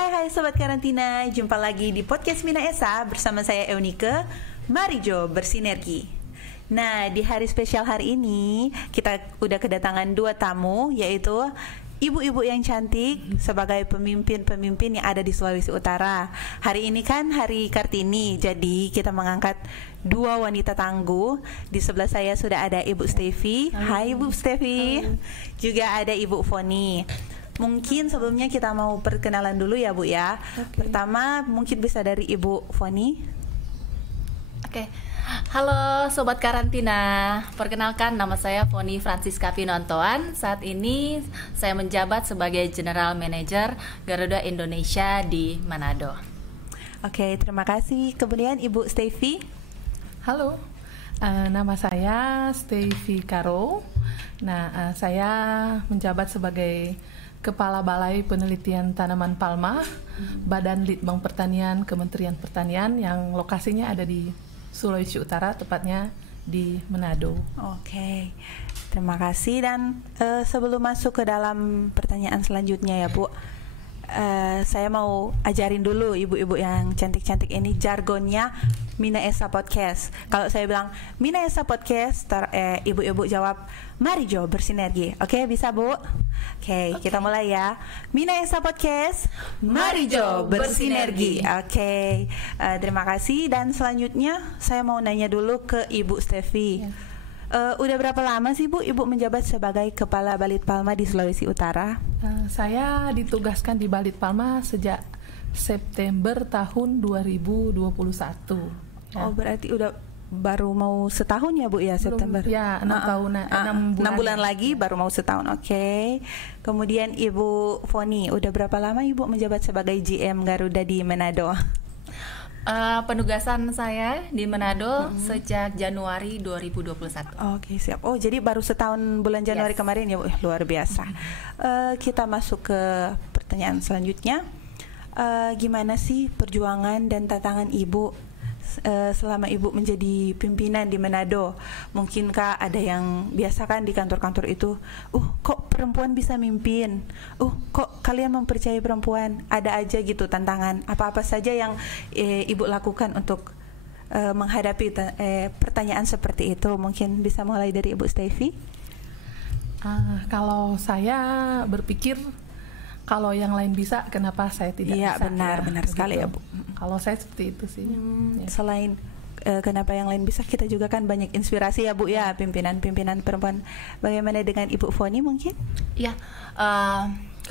Hai Sobat Karantina, jumpa lagi di podcast Mina Esa bersama saya Eunike. Mari Jo bersinergi. Nah, di hari spesial hari ini kita udah kedatangan dua tamu, yaitu ibu-ibu yang cantik sebagai pemimpin-pemimpin yang ada di Sulawesi Utara. Hari ini kan Hari Kartini, jadi kita mengangkat dua wanita tangguh. Di sebelah saya sudah ada Ibu Stevi. Hai Ibu Stevi. Juga ada Ibu Foni. Mungkin sebelumnya kita mau perkenalan dulu ya Bu ya. Pertama mungkin bisa dari Ibu Foni. Halo Sobat Karantina, perkenalkan nama saya Foni Francisca Pinontoan. Saat ini saya menjabat sebagai General Manager Garuda Indonesia di Manado. Oke, terima kasih. Kemudian Ibu Stevi. Halo, nama saya Stevi Karo. Nah, saya menjabat sebagai Kepala Balai Penelitian Tanaman Palma, Badan Litbang Pertanian Kementerian Pertanian yang lokasinya ada di Sulawesi Utara, tepatnya di Manado. Oke, terima kasih. Dan sebelum masuk ke dalam pertanyaan selanjutnya ya Bu, saya mau ajarin dulu ibu-ibu yang cantik-cantik ini jargonnya Mina Esa Podcast. Kalau saya bilang Mina Esa Podcast, ibu-ibu jawab mari Jo bersinergi. Oke, bisa Bu? Oke, kita mulai ya. Mina Esa Podcast, mari Jo bersinergi. Oke, terima kasih. Dan selanjutnya saya mau nanya dulu ke Ibu Stevi. Udah berapa lama sih Bu Ibu menjabat sebagai Kepala Balit Palma di Sulawesi Utara? Saya ditugaskan di Balit Palma sejak September tahun 2021. Oh, berarti udah baru mau setahun ya Bu ya, September? Ya, 6 bulan lagi baru mau setahun. Oke. Kemudian Ibu Foni, udah berapa lama Ibu menjabat sebagai GM Garuda di Manado? Penugasan saya di Manado sejak Januari 2021. Oke, siap. Oh, jadi baru setahun bulan Januari kemarin ya Bu. Luar biasa. Kita masuk ke pertanyaan selanjutnya. Gimana sih perjuangan dan tantangan Ibu selama Ibu menjadi pimpinan di Manado? Mungkinkah ada yang biasa kan di kantor-kantor itu, kok perempuan bisa mimpin? Kok kalian mempercayai perempuan? Ada aja gitu tantangan. Apa-apa saja yang Ibu lakukan untuk menghadapi pertanyaan seperti itu? Mungkin bisa mulai dari Ibu Stevi. Kalau saya berpikir kalau yang lain bisa, kenapa saya tidak bisa? Iya, benar sekali ya Bu. Kalau saya seperti itu sih. Selain kenapa yang lain bisa, kita juga kan banyak inspirasi ya Bu ya, pimpinan-pimpinan perempuan. Bagaimana dengan Ibu Foni mungkin? Ya,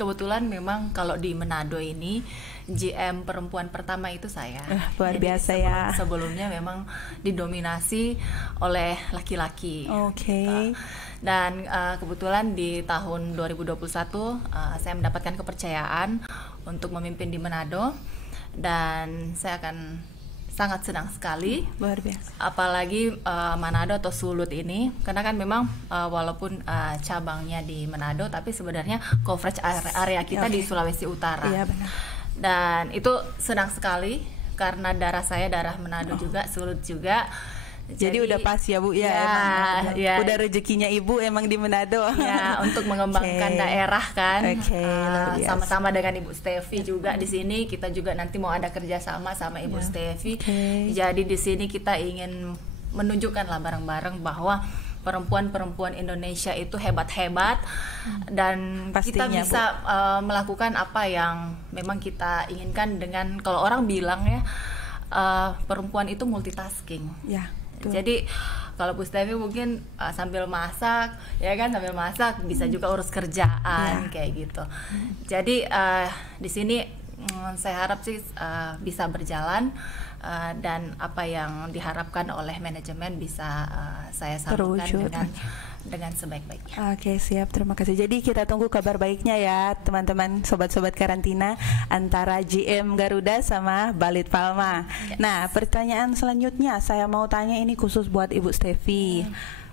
kebetulan memang kalau di Manado ini GM perempuan pertama itu saya. Luar biasa ya. Sebelumnya memang didominasi oleh laki-laki. Oke. Dan kebetulan di tahun 2021 saya mendapatkan kepercayaan untuk memimpin di Manado, dan saya akan sangat senang sekali. Luar biasa. Apalagi Manado atau Sulut ini, karena kan memang walaupun cabangnya di Manado, tapi sebenarnya coverage area kita di Sulawesi Utara. Iya, benar. Dan itu senang sekali karena darah saya darah Manado juga, Sulut juga. Jadi udah pas ya Bu ya, emang udah rezekinya Ibu emang di Manado. Ya, untuk mengembangkan daerah kan. Sama-sama dengan Ibu Stevi juga di sini, kita juga nanti mau ada kerjasama sama Ibu Stevi. Jadi di sini kita ingin menunjukkan lah bareng-bareng bahwa perempuan-perempuan Indonesia itu hebat-hebat, dan pastinya, kita bisa melakukan apa yang memang kita inginkan. Dengan kalau orang bilang ya, perempuan itu multitasking. Ya. Jadi kalau Bu Stevi mungkin sambil masak, ya kan, sambil masak bisa juga urus kerjaan kayak gitu. Jadi di sini saya harap sih bisa berjalan, dan apa yang diharapkan oleh manajemen bisa saya salurkan dengan sebaik-baiknya. Oke, siap, terima kasih. Jadi kita tunggu kabar baiknya ya teman-teman sobat-sobat karantina antara GM Garuda sama Balit Palma. Nah, pertanyaan selanjutnya saya mau tanya ini khusus buat Ibu Stevi.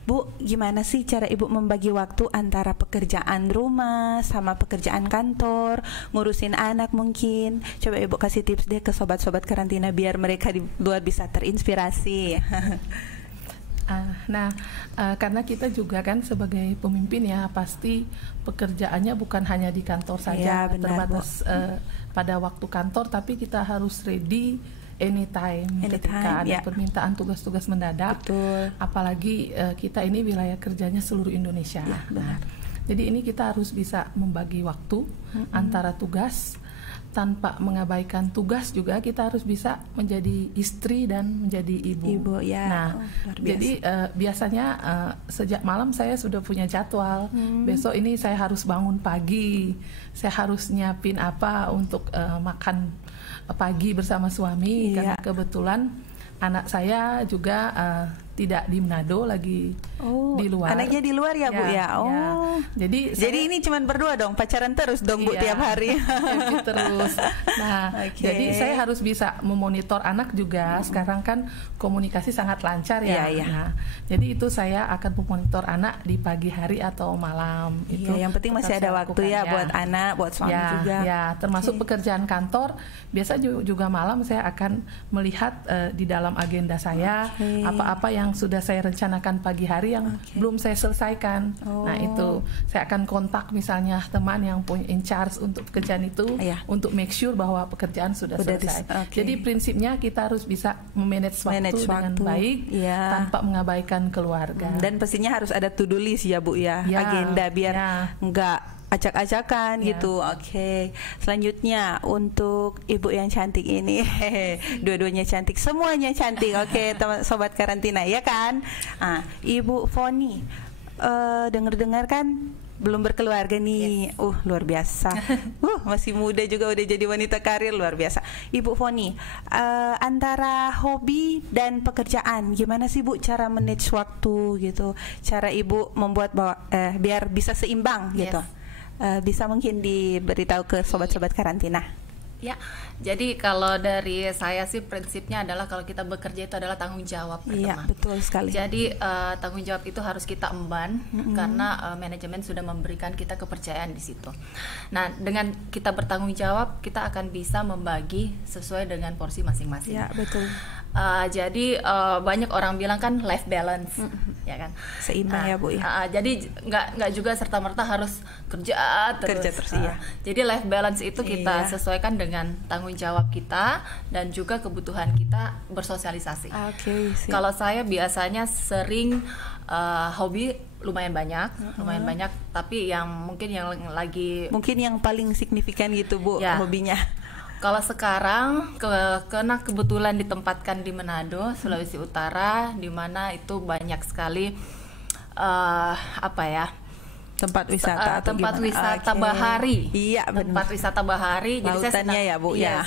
Bu, gimana sih cara Ibu membagi waktu antara pekerjaan rumah sama pekerjaan kantor, ngurusin anak mungkin? Coba Ibu kasih tips deh ke sobat-sobat karantina biar mereka di luar bisa terinspirasi. Karena kita juga kan sebagai pemimpin ya pasti pekerjaannya bukan hanya di kantor saja, Ya, benar, terbatas pada waktu kantor, tapi kita harus ready anytime ketika ada permintaan tugas-tugas mendadak. Betul. Apalagi kita ini wilayah kerjanya seluruh Indonesia. Ya, benar. Jadi ini kita harus bisa membagi waktu antara tugas. Tanpa mengabaikan tugas juga kita harus bisa menjadi istri dan menjadi ibu. Ya. Nah, jadi biasanya sejak malam saya sudah punya jadwal. Besok ini saya harus bangun pagi, saya harus nyiapin apa untuk makan pagi bersama suami. Karena kebetulan anak saya juga tidak di Manado, lagi di luar. Anaknya di luar ya, Bu ya. Jadi ini cuman berdua dong, pacaran terus dong Bu tiap hari. Terus. Nah, jadi saya harus bisa memonitor anak juga. Sekarang kan komunikasi sangat lancar ya. Nah, jadi itu saya akan memonitor anak di pagi hari atau malam. Itu yang penting masih ada waktu ya buat anak, buat suami juga. Ya, termasuk pekerjaan kantor. Biasa juga malam saya akan melihat di dalam agenda saya apa-apa yang sudah saya rencanakan pagi hari yang belum saya selesaikan. Nah, itu saya akan kontak misalnya teman yang punya in charge untuk pekerjaan itu untuk make sure bahwa pekerjaan sudah selesai. Jadi prinsipnya kita harus bisa memanage waktu dengan baik tanpa mengabaikan keluarga. Dan pastinya harus ada to do list ya Bu ya, agenda biar enggak acak-acakan gitu. Selanjutnya untuk ibu yang cantik ini, dua-duanya cantik, semuanya cantik. Teman sobat karantina ya kan. Ibu Foni, dengar-dengar kan belum berkeluarga nih. Luar biasa. Masih muda juga udah jadi wanita karir, luar biasa. Ibu Foni, antara hobi dan pekerjaan, gimana sih Bu cara manage waktu gitu? Cara Ibu membuat biar bisa seimbang gitu. Bisa mungkin diberitahu ke sobat-sobat karantina. Ya, jadi kalau dari saya sih prinsipnya adalah kalau kita bekerja itu adalah tanggung jawab pertama. Iya, betul sekali. Jadi tanggung jawab itu harus kita emban karena manajemen sudah memberikan kita kepercayaan di situ. Nah, dengan kita bertanggung jawab, kita akan bisa membagi sesuai dengan porsi masing-masing. Ya, betul. Jadi banyak orang bilang kan life balance, ya kan? Seimbang ya Bu ya. Jadi nggak juga serta-merta harus kerja terus. Jadi life balance itu kita sesuaikan dengan tanggung jawab kita dan juga kebutuhan kita bersosialisasi. Kalau saya biasanya sering hobi lumayan banyak, tapi yang paling signifikan gitu Bu hobinya. Kalau sekarang karena kebetulan ditempatkan di Manado, Sulawesi Utara, di mana itu banyak sekali tempat wisata bahari. Iya, tempat wisata bahari. Jadi saya senang, ya Bu ya.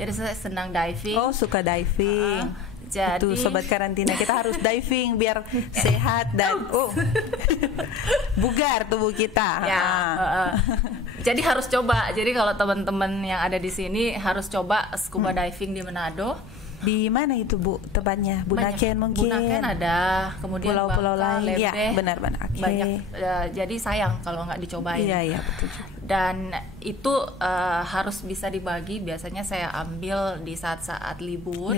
Jadi saya senang diving. Suka diving. Jadi itu sobat karantina, kita harus diving biar sehat dan bugar tubuh kita. Jadi harus coba. Jadi kalau teman-teman yang ada di sini harus coba scuba diving di Manado. Di mana itu Bu tempatnya? Bunaken mungkin. Bunaken ada, kemudian pulau-pulau lain. Lebeh, benar-benar. Banyak. Jadi sayang kalau nggak dicobain. Iya, betul. Dan itu harus bisa dibagi. Biasanya saya ambil di saat-saat libur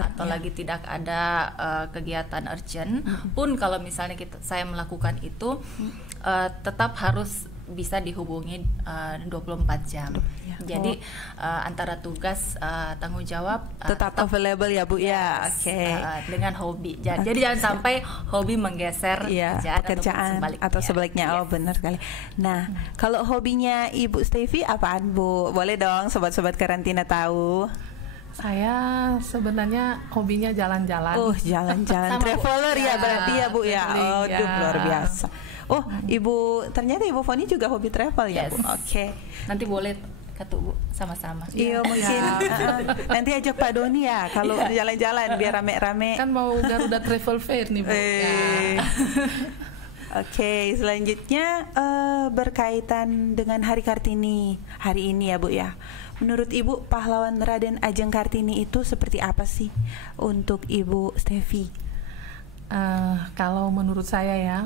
atau lagi tidak ada kegiatan urgent. Pun kalau misalnya saya melakukan itu, tetap harus bisa dihubungi 24 jam. Jadi antara tugas tanggung jawab tetap available ya Bu ya. Dengan hobi. Jadi jangan sampai hobi menggeser pekerjaan atau sebaliknya. Benar sekali. Nah, kalau hobinya Ibu Steffi apaan Bu? Boleh dong sobat-sobat karantina tahu. Saya sebenarnya hobinya jalan-jalan. Jalan-jalan. Traveler ya berarti ya Bu ya. Luar biasa. Ternyata Ibu Foni juga hobi travel ya Bu. Nanti boleh Bu sama-sama. Iya mungkin nanti ajak Pak Doni ya kalau jalan-jalan biar rame-rame. Kan mau Garuda Travel Fair nih Bu. Selanjutnya berkaitan dengan Hari Kartini hari ini ya Bu ya. Menurut Ibu pahlawan Raden Ajeng Kartini itu seperti apa sih untuk Ibu Steffi? Kalau menurut saya ya,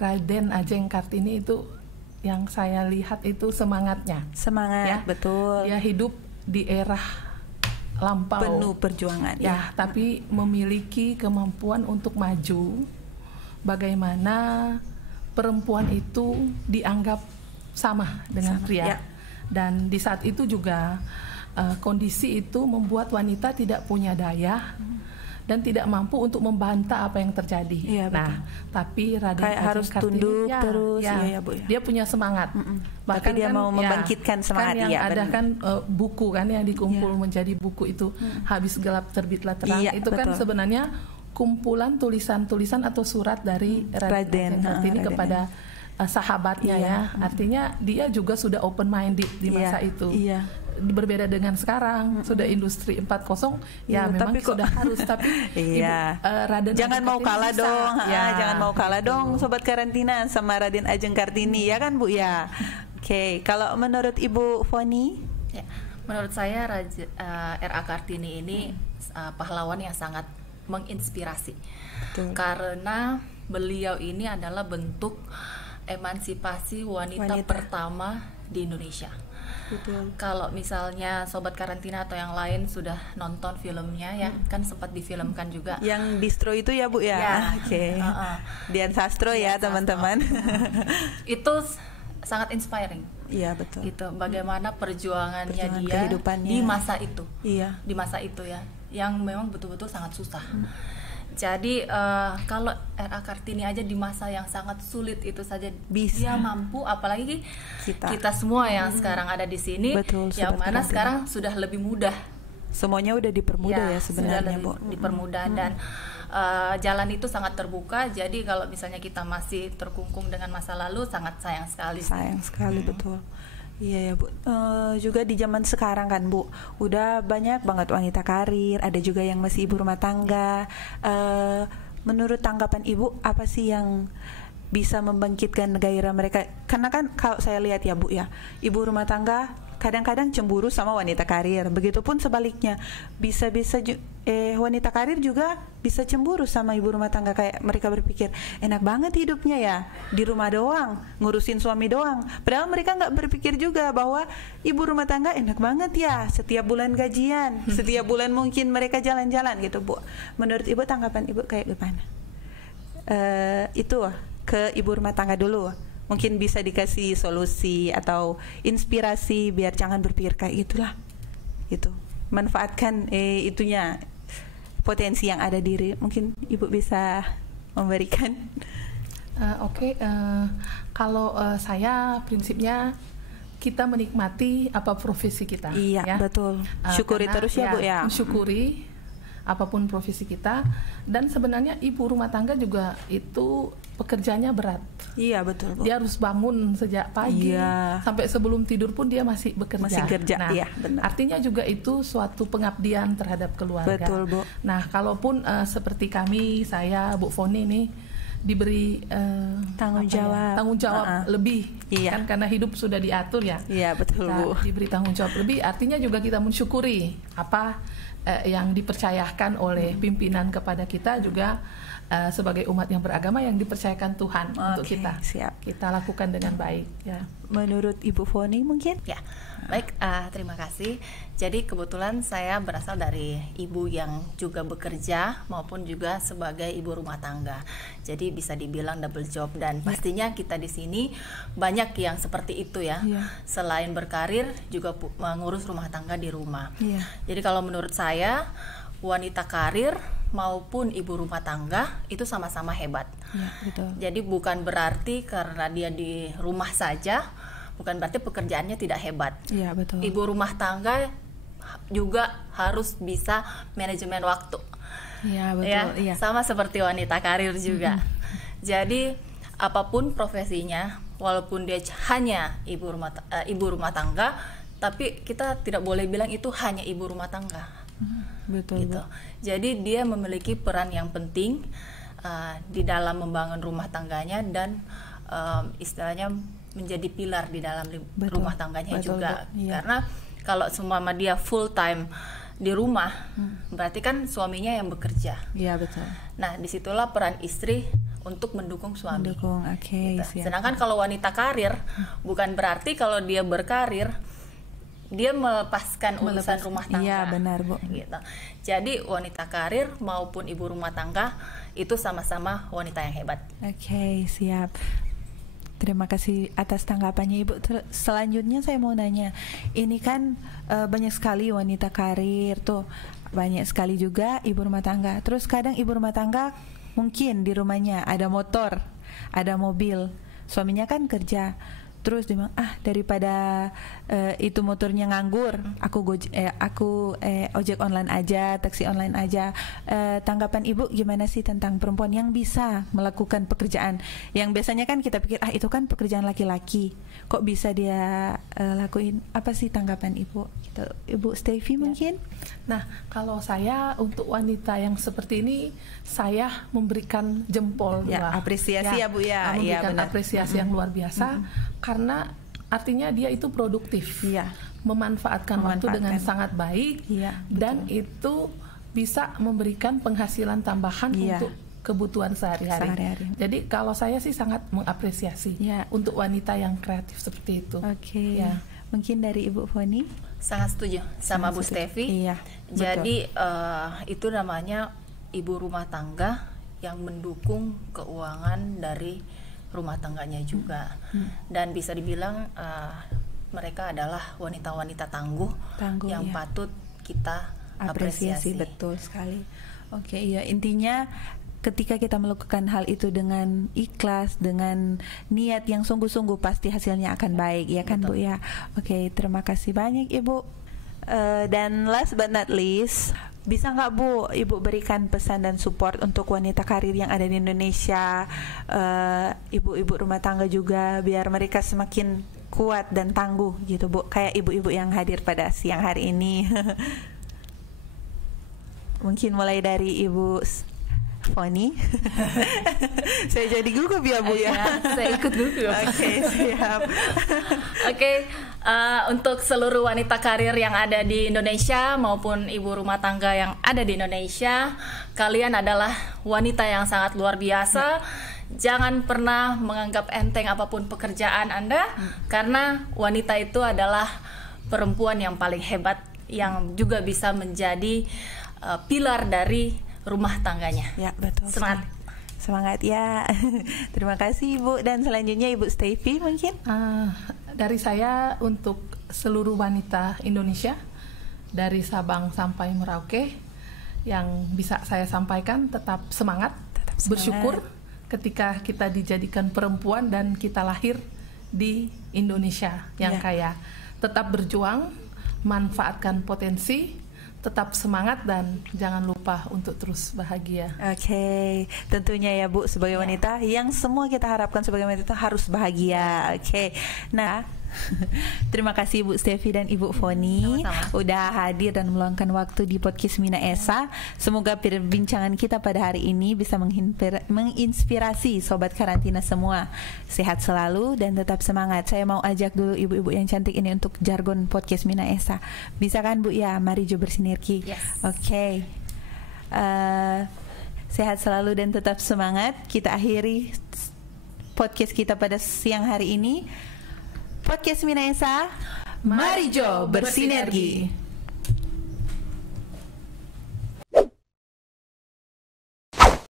Raden Ajeng Kartini itu yang saya lihat itu semangatnya. Semangat, betul. Dia hidup di era lampau penuh perjuangan ya, tapi memiliki kemampuan untuk maju. Bagaimana perempuan itu dianggap sama dengan pria, dan di saat itu juga kondisi itu membuat wanita tidak punya daya dan tidak mampu untuk membantah apa yang terjadi. Nah, tapi Raden kayak harus tunduk terus, Bu, dia punya semangat. Bahkan tapi dia mau membangkitkan semangat. Kan yang ada kan buku kan yang dikumpul menjadi buku itu, Habis Gelap Terbitlah Terang. Itu kan sebenarnya kumpulan tulisan-tulisan atau surat dari Raden Kartini kepada sahabatnya ya. Artinya dia juga sudah open minded di masa itu. Berbeda dengan sekarang sudah industri 4.0 memang sudah harus, tapi Raden jangan mau kalah dong, jangan mau kalah dong Sobat Karantina sama Raden Ajeng Kartini ya kan Bu ya. Oke, kalau menurut Ibu Foni? Ya, menurut saya R.A. Kartini ini pahlawan yang sangat menginspirasi. Karena beliau ini adalah bentuk emansipasi wanita pertama di Indonesia. Kalau misalnya Sobat Karantina atau yang lain sudah nonton filmnya ya, kan sempat difilmkan juga. Yang distro itu ya Bu ya. Dian Sastro ya teman-teman. Itu sangat inspiring. Iya betul. Gitu. Bagaimana perjuangannya dia di masa itu. Di masa itu ya, yang memang betul-betul sangat susah. Jadi kalau R.A. Kartini aja di masa yang sangat sulit itu saja dia mampu, apalagi kita semua yang sekarang ada di sini, yang mana sekarang sudah lebih mudah. Semuanya udah dipermudah ya sebenarnya, Bu. Dipermudah dan jalan itu sangat terbuka. Jadi kalau misalnya kita masih terkungkung dengan masa lalu, sangat sayang sekali. Sayang sekali, betul. Iya ya Bu, juga di zaman sekarang kan Bu, udah banyak banget wanita karir, ada juga yang masih ibu rumah tangga. Menurut tanggapan Ibu, apa sih yang bisa membangkitkan gairah mereka? Karena kan kalau saya lihat ya Bu ya, ibu rumah tangga kadang-kadang cemburu sama wanita karir, begitupun sebaliknya, bisa-bisa wanita karir juga bisa cemburu sama ibu rumah tangga, kayak mereka berpikir enak banget hidupnya ya, di rumah doang, ngurusin suami doang, padahal mereka nggak berpikir juga bahwa ibu rumah tangga enak banget ya, setiap bulan gajian, setiap bulan mungkin mereka jalan-jalan gitu Bu. Menurut Ibu, tanggapan Ibu kayak gimana? Itu ke ibu rumah tangga dulu, mungkin bisa dikasih solusi atau inspirasi biar jangan berpikir kayak gitulah, gitu. Manfaatkan itunya, potensi yang ada diri. Mungkin Ibu bisa memberikan. Kalau saya prinsipnya kita menikmati apa profesi kita. Iya ya? Betul. Syukuri terus ya Bu ya. Syukuri apapun profesi kita, dan sebenarnya ibu rumah tangga juga itu pekerjaannya berat. Iya betul Bu. Dia harus bangun sejak pagi sampai sebelum tidur pun dia masih bekerja. Masih kerja. Nah, benar. Artinya juga itu suatu pengabdian terhadap keluarga. Betul Bu. Nah, kalaupun seperti kami, saya Bu Foni nih diberi tanggung jawab lebih, kan karena hidup sudah diatur ya. Iya betul Bu. Diberi tanggung jawab lebih, artinya juga kita mensyukuri apa yang dipercayakan oleh pimpinan kepada kita, juga sebagai umat yang beragama yang dipercayakan Tuhan untuk kita. Siap. Kita lakukan dengan baik ya. Menurut Ibu Foni mungkin? Ya, baik, terima kasih. Jadi kebetulan saya berasal dari ibu yang juga bekerja maupun juga sebagai ibu rumah tangga. Jadi bisa dibilang double job, dan pastinya kita di sini banyak yang seperti itu ya. Selain berkarir juga mengurus rumah tangga di rumah. Jadi kalau menurut saya, wanita karir maupun ibu rumah tangga itu sama-sama hebat. Betul. Jadi bukan berarti karena dia di rumah saja, bukan berarti pekerjaannya tidak hebat. Iya betul. Ibu rumah tangga juga harus bisa manajemen waktu. Iya betul. Ya, sama seperti wanita karir juga. Jadi apapun profesinya, walaupun dia hanya ibu rumah tangga, tapi kita tidak boleh bilang itu hanya ibu rumah tangga. Betul gitu. Jadi dia memiliki peran yang penting di dalam membangun rumah tangganya, dan istilahnya menjadi pilar di dalam rumah tangganya juga. Karena kalau semua dia full time di rumah, berarti kan suaminya yang bekerja. Iya betul. Nah, disitulah peran istri untuk mendukung suami. Gitu. Sedangkan kalau wanita karir, bukan berarti kalau dia berkarir dia melepaskan urusan rumah tangga. Iya, benar, Bu. Gitu. Jadi wanita karir maupun ibu rumah tangga itu sama-sama wanita yang hebat. Oke, siap. Terima kasih atas tanggapannya Ibu. Selanjutnya saya mau nanya, ini kan banyak sekali wanita karir tuh, banyak sekali juga ibu rumah tangga. Terus kadang ibu rumah tangga mungkin di rumahnya ada motor, ada mobil, suaminya kan kerja. Terus dia bilang, daripada itu motornya nganggur, aku ojek online aja, taksi online aja. Tanggapan Ibu gimana sih tentang perempuan yang bisa melakukan pekerjaan yang biasanya kan kita pikir itu kan pekerjaan laki-laki, kok bisa dia lakuin? Apa sih tanggapan Ibu? Gitu. Ibu Steffi mungkin? Nah, kalau saya untuk wanita yang seperti ini, saya memberikan jempol, apresiasi ya Bu ya. Memberikan apresiasi yang luar biasa. Karena artinya dia itu produktif, memanfaatkan waktu dengan sangat baik, dan itu bisa memberikan penghasilan tambahan untuk kebutuhan sehari-hari. Jadi kalau saya sih sangat mengapresiasi untuk wanita yang kreatif seperti itu. Oke. Mungkin dari Ibu Foni? Sangat setuju sama Bu Steffi. Jadi itu namanya ibu rumah tangga yang mendukung keuangan dari rumah tangganya juga. Dan bisa dibilang mereka adalah wanita-wanita tangguh yang patut kita apresiasi. Betul sekali. Oke, intinya ketika kita melakukan hal itu dengan ikhlas, dengan niat yang sungguh-sungguh, pasti hasilnya akan baik, ya kan Bu ya. Oke, terima kasih banyak Ibu. Dan last but not least, bisa nggak Bu, Ibu berikan pesan dan support untuk wanita karir yang ada di Indonesia, ibu-ibu rumah tangga juga, biar mereka semakin kuat dan tangguh gitu Bu, kayak ibu-ibu yang hadir pada siang hari ini. Mungkin mulai dari Ibu Foni. Saya jadi gugup ya Bu ya. Saya ikut gugup. Oke, siap. Oke, untuk seluruh wanita karir yang ada di Indonesia maupun ibu rumah tangga yang ada di Indonesia, kalian adalah wanita yang sangat luar biasa. Jangan pernah menganggap enteng apapun pekerjaan Anda, karena wanita itu adalah perempuan yang paling hebat, yang juga bisa menjadi pilar dari rumah tangganya. Ya, betul. Semangat ya. Terima kasih Ibu. Dan selanjutnya Ibu Steffi mungkin? Dari saya untuk seluruh wanita Indonesia dari Sabang sampai Merauke, yang bisa saya sampaikan tetap semangat. Bersyukur ketika kita dijadikan perempuan dan kita lahir di Indonesia yang kaya. Tetap berjuang, manfaatkan potensi, tetap semangat, dan jangan lupa untuk terus bahagia. Oke, tentunya ya Bu, sebagai wanita yang semua kita harapkan sebagai wanita harus bahagia. Oke. Nah, terima kasih Ibu Steffi dan Ibu Foni udah hadir dan meluangkan waktu di podcast Mina Esa. Semoga perbincangan kita pada hari ini bisa menginspirasi sobat karantina semua. Sehat selalu dan tetap semangat. Saya mau ajak dulu ibu-ibu yang cantik ini untuk jargon podcast Mina Esa. Bisa kan Bu ya? Mari jo bersinergi. Oke. Sehat selalu dan tetap semangat. Kita akhiri podcast kita pada siang hari ini. Podcast Mina Esa, mari jo bersinergi.